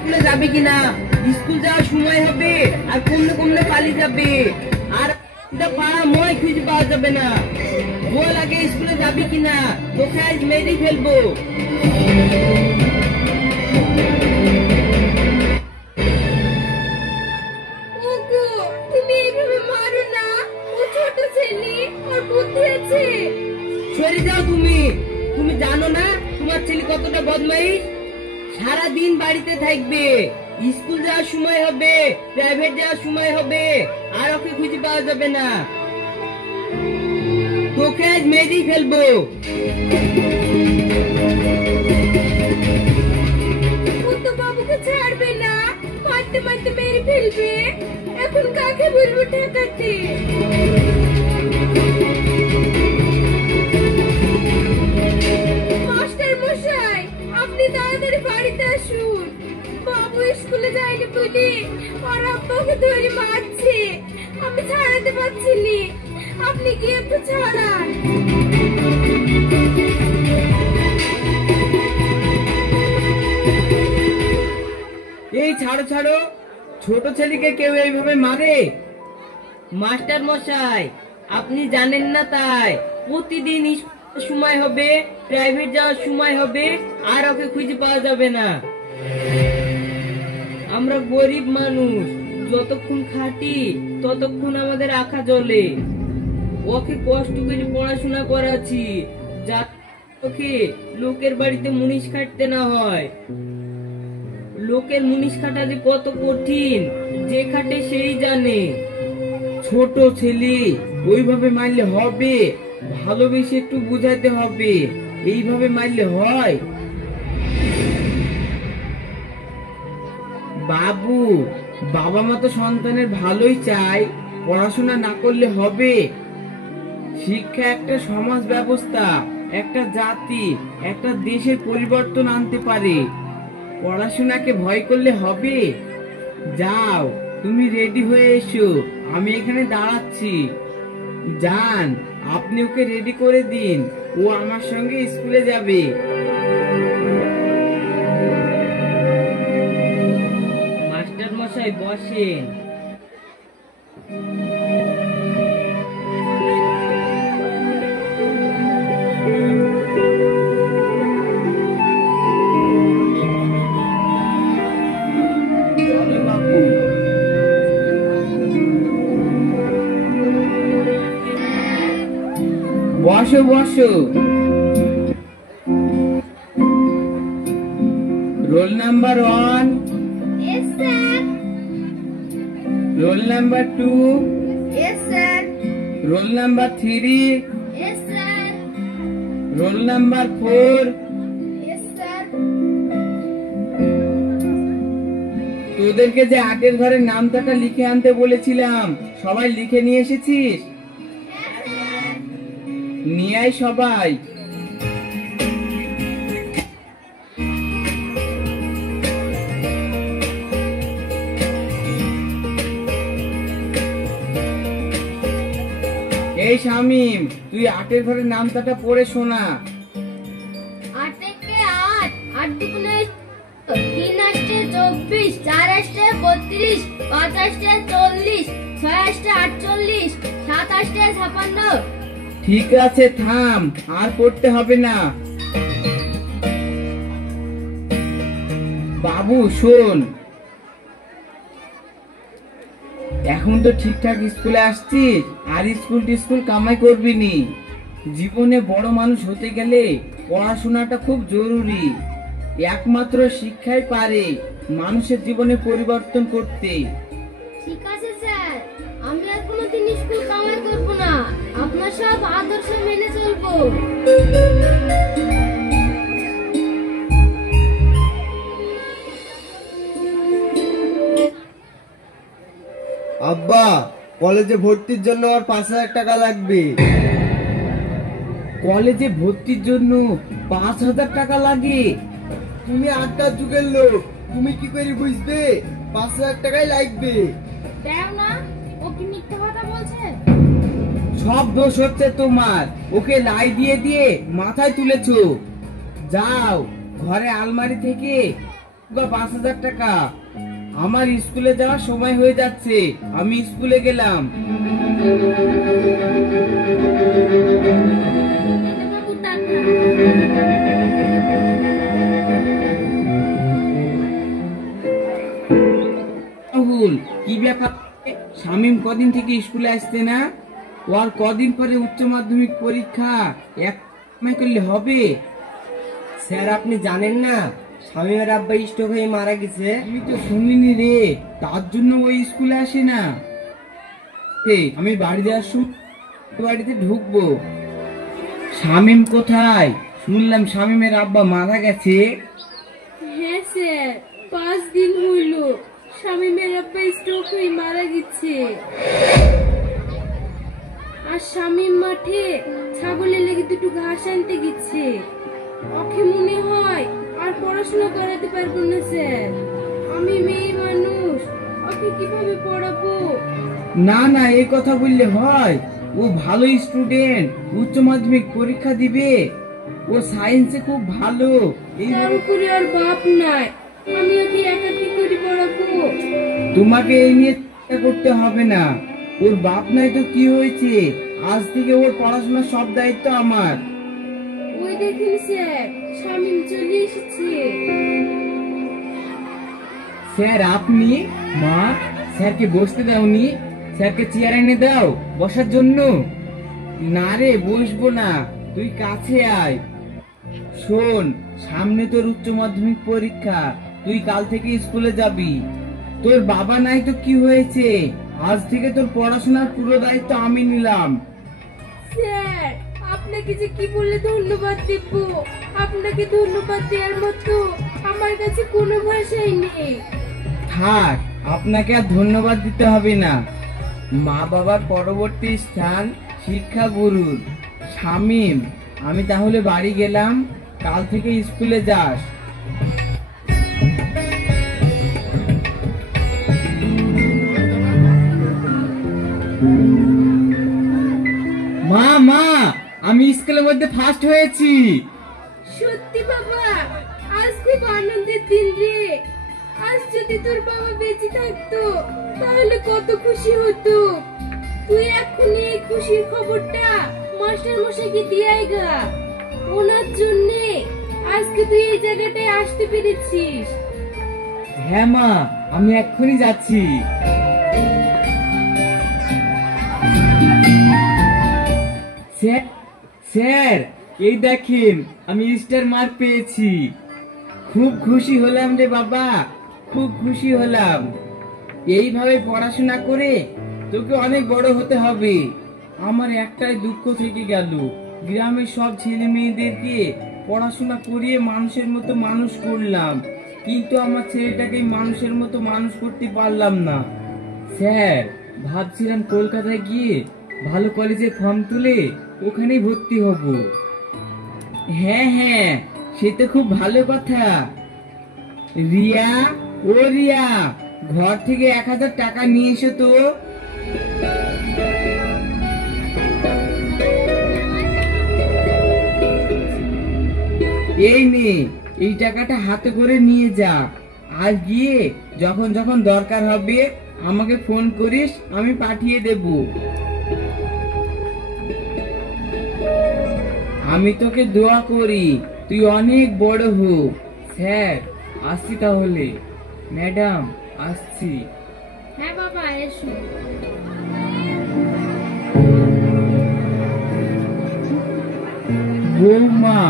স্কুলে যাবে কিনা, স্কুল যাওয়ার সময় হবে আর কমলে কমলে পালিয়ে যাবে, আর পাড়া মই খুঁজে পাওয়া যাবে না। বল আগে স্কুলে যাবি কিনা, তোকে আজ মেরেই ফেলবো। তুমি এইভাবে মারো না, ও ছোট ছেলে, ওর বুদ্ধি আছে। সরে যাও তুমি, তুমি জানো না তোমার ছেলে কতটা বদমাইশ। সারাদিন বাড়িতে থাকবে, স্কুল যাওয়ার সময় হবে, প্রাইভেট যাওয়ার সময় হবে, আর ওকে খুঁজে পাওয়া যাবে না। তোকে আজ মেরেই ফেলবো। ও তো বাবুকে ছাড়বে না, মারতে মারতে মেরে ফেলবে। এখন কাকে বলবো ঠেকাতে? মাস্টার মশাই, আপনি তাড়াতাড়ি বাড়িতে আসুন। বাবু স্কুলে যায়নি বলে আর আব্বাকে ধরে মারছে, আমি ছাড়াতে পারছি না। আপনি গিয়ে একটু ছাড়ান। এই ছাড়ো ছাড়ো, ছোট ছেলেকে কেউ এইভাবে মারে? মাস্টার মশাই, আপনি জানেন না তাই প্রতিদিন স্কুলের সময় হবে, প্রাইভেট যাওয়ার সময় হবে, আর ওকে খুঁজে পাওয়া যাবে না। আমরা গরিব মানুষ, যতক্ষণ খাটি ততক্ষণ আমাদের আঁখা জ্বলে। ওকে কষ্ট করে পড়াশোনা করাচ্ছি, যা ওকে লোকের বাড়িতে মুনিশ খাটতে না হয়। লোকের মুনিশ খাটা যে কত কঠিন, যে খাটে সেই জানে। ছোট ছেলে ওইভাবে মারলে হবে? ভালোবেসে একটু বুঝাইতে হবে, এইভাবে মারলে হয়? বাবু, বাবা মা তো সন্তানের ভালোই চায়, পড়াশোনা না করলে হবে? শিক্ষা একটা সমাজ ব্যবস্থা, একটা জাতি, একটা দেশের পরিবর্তন আনতে পারে। পড়াশোনাকে ভয় করলে হবে? যাও, তুমি রেডি হয়ে এসো, আমি এখানে দাঁড়াচ্ছি। যান, আপনি ওকে রেডি করে দিন, ও আমার সঙ্গে স্কুলে যাবে। মাস্টার মশাই বসেন। বসো বসো। Roll number 1, Yes sir. Roll number 2, Yes sir. Roll number 3, Yes sir. Roll number 4। Yes sir. তোদেরকে যে আটের ঘরের নামটাটা লিখে আনতে বলেছিলাম, সবাই লিখে নিয়ে এসেছিস? নিয়ে আয় সবাই। এই শামিম, তুই আটের ঘরের নামটাটা পড়ে শোনা। 8 থেকে 8, 8 দুগুণে 3 আষ্টে 24, 4 আষ্টে 32, 5 আষ্টে 40, 6 আষ্টে 48, 7 আষ্টে 56। ঠিক আছে, থাম, আর পড়তে হবে না। বাবু শোন, এখন তো ঠিকঠাক স্কুলে আসছিস, আর স্কুল কামাই করবি নি। জীবনে বড় মানুষ হতে গেলে পড়াশোনাটা খুব জরুরি। একমাত্র শিক্ষাই পারে মানুষের জীবনে পরিবর্তন করতে। ঠিক আছে স্যার, আমি আর কোনোদিন স্কুল কামাই করব না, আপনার সব আদর্শ মেনে চলবো। আব্বা, কলেজে ভর্তির জন্য আর 5,000 টাকা লাগবে। কলেজে ভর্তির জন্য 5,000 টাকা লাগে? তুমি আটটার যুগের লোক, তুমি কি করে বুঝবে 5,000 টাকাই লাগবে? দেও না, ও কি মিথ্যা কথা বলছে? সব দোষ হচ্ছে তোমার, ওকে লাই দিয়ে দিয়ে মাথায় তুলেছো। যাও, ঘরে আলমারি থেকে 5,000 টাকা। আমার স্কুলে যাওয়ার সময় হয়ে যাচ্ছে, আমি স্কুলে গেলাম। বাবু টাকা। রাহুল, কি ব্যাপার? শামীম কদিন থেকে স্কুলে আসছে না? ওর কদিন পরে উচ্চ মাধ্যমিক পরীক্ষা, এক সময় করলে হবে? স্যার আপনি জানেন না শামীমের আব্বা স্ট্রোক হয়ে মারা গেছে। আমি তো শুনিনি রে, তার জন্য ওই স্কুলে আসে না। আমি বাড়িতে বাড়িতে ঢুকবো। শামীম কোথায়? শুনলাম শামীমের আব্বা মারা গেছে। হ্যাঁ স্যার, 5 দিন হইল শামীমের আব্বা স্ট্রোক হয়ে মারা গেছে। আর শামীম মাঠে ছাগলের লেগে দুটো ঘাস আনতে গেছে। ওকে মনে হয় আর পড়াশোনা করাতে পারবো না স্যার। আমি মেয়ে মানুষ, ওকে কিভাবে পড়াবো? না না, এই কথা বললে হয়? ও ভালো স্টুডেন্ট, উচ্চ মাধ্যমিক পরীক্ষা দিবে, ও সায়েন্সে খুব ভালো। তার উপরে আর বাপ নাই, আমি ওকে একা কি করে পড়াবো? তোমাকে এই নিয়ে চিন্তা করতে হবে না। ওর বাপ নাই তো কি হয়েছে, আজ থেকে ওর পড়াশোনার সব দায়িত্ব আমার। ওই দেখুন স্যার, শামীম চলে এসেছে। স্যার আপনি? মা, স্যারকে বসতে দাওনি? স্যারকে চেয়ার এনে দাও বসার জন্য। না রে, বসবো না, তুই কাছে আয়। শোন, সামনে তোর উচ্চ মাধ্যমিক পরীক্ষা, তুই কাল থেকে স্কুলে যাবি। তোর বাবা নাই তো কি হয়েছে, আজ থেকে তোর পড়াশোনার পুরো দায়িত্ব আমি নিলাম। স্যার আপনাকে যে কি বলে ধন্যবাদ দেব, আপনাকে ধন্যবাদ দেওয়ার মতো আমার কাছে কোনো ভাষাই নেই। থাক, আপনাকে আর ধন্যবাদ দিতে হবে না। মা বাবার পরবর্তী স্থান শিক্ষা গুরুর। শামীম, আমি তাহলে বাড়ি গেলাম, কাল থেকে স্কুলে যাস। মা মা, আমি স্কুলের মধ্যে ফার্স্ট হয়েছি। সত্যি বাবা, আজ খুব আনন্দের দিন রে। আজ যদি তোর বাবা বেঁচে থাকতো তাহলে কত খুশি হতো। তুই এখনই এই খুশির খবরটা মাস্টার মশাইকে দিয়ে আইগা। ওনার জন্যে আজকে তুই এই জায়গাটায় আসতে পেরেছিস। হ্যাঁ মা, আমি এক্ষুনি যাচ্ছি। স্যার স্যার, এই দেখেন আমি স্টার মার্ক পেয়েছি। খুব খুশি হলাম রে বাবা, খুব খুশি হলাম। এইভাবে পড়াশোনা করে তোকে অনেক বড় হতে হবে। আমার একটাই দুঃখ থেকে গেল, গ্রামের সব ছেলে মেয়েদেরকে পড়াশোনা করিয়ে মানুষের মতো মানুষ করলাম, কিন্তু আমার ছেলেটাকে মানুষের মতো মানুষ করতে পারলাম না। স্যার, ভাবছিলাম কলকাতায় গিয়ে ভালো কলেজে ফর্ম তুলে ওখানেই ভর্তি হব। হ্যাঁ হ্যাঁ, সে তো খুব ভালো কথা। রিয়া, ও রিয়া, ঘর থেকে 1,000 টাকা নিয়ে এসো তো। এই নে, এই টাকাটা হাতে করে নিয়ে যা। আর গিয়ে যখন যখন দরকার হবে আমাকে ফোন করিস, আমি পাঠিয়ে দেব। আমি তোকে দোয়া করি তুই অনেক বড় হো। স্যার, আসছি তাহলে। ম্যাডাম, আসছি। হ্যাঁ বাবা, এসো। বৌমা,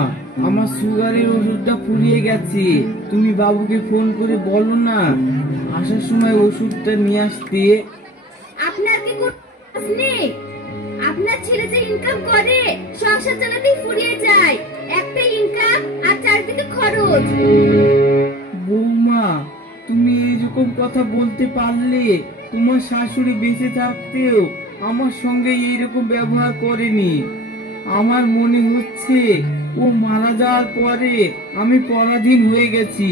আমার সুগারের ওষুধটা ফুরিয়ে গেছে, তুমি বাবুকে ফোন করে বলো না আসার সময় ওষুধটা নিয়ে আসতে। আপনার কি কোনো কাজ নেই? আপনার ছেলে যে ইনকাম করে সংসার চালাতেই ফুরিয়ে যায়। একটা ইনকাম আর চারদিকে খরচ। বৌমা, তুমি এরকম কথা বলতে পারলে? তোমার শাশুড়ি বেঁচে থাকতেও আমার সঙ্গে এইরকম ব্যবহার করেনি। আমার মনে হচ্ছে ও মারা যাওয়ার পরে আমি পরাধীন হয়ে গেছি।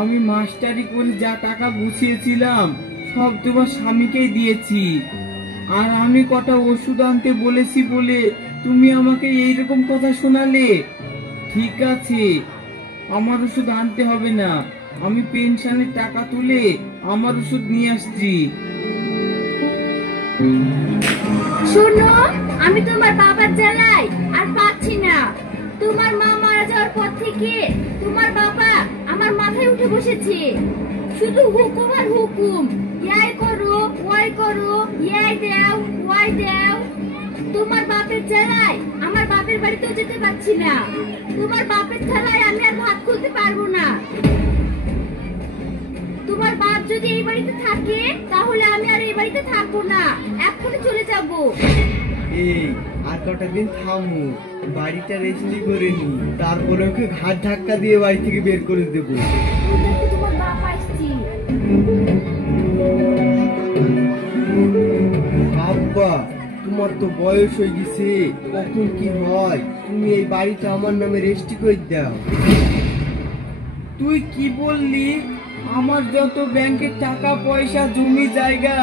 আমি মাস্টারি করে যা টাকা গুছিয়েছিলাম সব তোমার স্বামীকেই দিয়েছি। আর আমি কটা ওষুধ আনতে বলেছি বলে তুমি আমাকে এইরকম কথা শোনালে। ঠিক আছে, আমার ওষুধ আনতে হবে না, আমি পেনশনের টাকা তুলে আমার ওষুধ নিয়ে আসছি। শোনো, আমি তোমার বাবার জ্বালাই আর পাচ্ছি না। তোমার মা মারা যাওয়ার পর থেকে তোমার বাবা আমার মাথায় উঠে বসেছে। শুধু হুকুম আর হুকুম, ইয়াই করো ওয়াই করো, ইয়াই দাও ওয়াই দাও। তোমার বাপের জ্বালায় আমার বাপের বাড়িতেও যেতে পারছি না। তোমার বাপের ঠেলায় আমি আর ভাত খুলতে পারবো না। তোমার বাপ যদি এই বাড়িতে থাকে তাহলে আমি আর এই বাড়িতে থাকবো না, এক্ষুনি চলে যাবো। এই আর কটা দিন থামু, বাড়িটা রেজিস্ট্রি করে নি, তারপরে ওকে ঘাট ধাক্কা দিয়ে বাড়ি থেকে বের করে দেবো। ওই দেখো তোমার বাপ আসছে। আব্বা, তোমার তো বয়স হয়ে গেছে, কখন কি হয়, তুমি এই বাড়িটা আমার নামে রেজিস্ট্রি করে দাও। তুই কি বললি? আমার যত ব্যাংকের টাকা পয়সা জমি জায়গা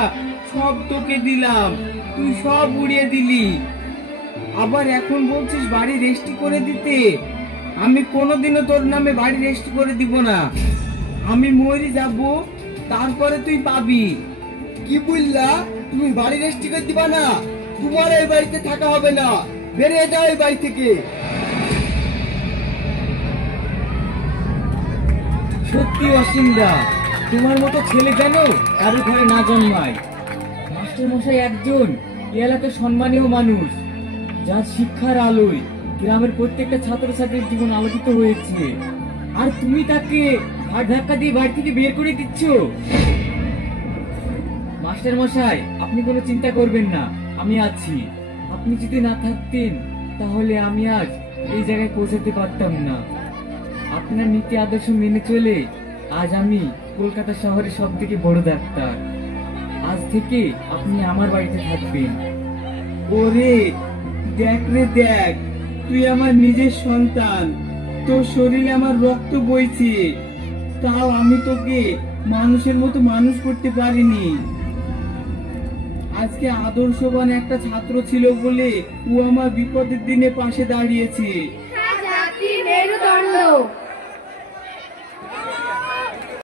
সব তোকে দিলাম, তুই সব উড়িয়ে দিলি, আবার এখন বলছিস বাড়ি রেজিস্ট্রি করে দিতে? আমি কোনোদিনও তোর নামে বাড়ি রেজিস্ট্রি করে দিব না। আমি মরে যাব, তারপরে তুই পাবি। কি বললা? তুমি বাড়ি রেজিস্ট্রি করে দিবা না? তোমার এই বাড়িতে থাকা হবে না, বেরিয়ে যাও এই বাড়ি থেকে। সত্যি অসীমদা, তোমার মতো ছেলে যেন কারো ঘরে না জন্মায়। মাস্টার মশাই একজন এ এলাকার সম্মানীয় মানুষ, যার শিক্ষার আলোয় গ্রামের প্রত্যেকটা ছাত্রছাত্রীর জীবন আলোকিত হয়েছে, আর তুমি তাকে ঘাট ধাক্কা দিয়ে বাড়ি থেকে বের করে দিচ্ছ। মাস্টার মশাই, আপনি কোনো চিন্তা করবেন না, আমি আছি। আপনি যদি না থাকতেন তাহলে আমি আজ এই জায়গায় পৌঁছাতে পারতাম না। আপনার নীতি আদর্শ মেনে চলে আজ আমি কলকাতা শহরের সব থেকে বড় ডাক্তার। আজ থেকে আপনি আমার বাড়িতে থাকবেন। ওরে দেখ রে দেখ, তুই আমার নিজের সন্তান, তোর শরীরে আমার রক্ত বইছে, তাও আমি তোকে মানুষের মতো মানুষ করতে পারিনি। আজকে আদর্শবান একটা ছাত্র ছিল বলে ও আমার বিপদের দিনে পাশে দাঁড়িয়েছে। জাতি মেরুদণ্ড।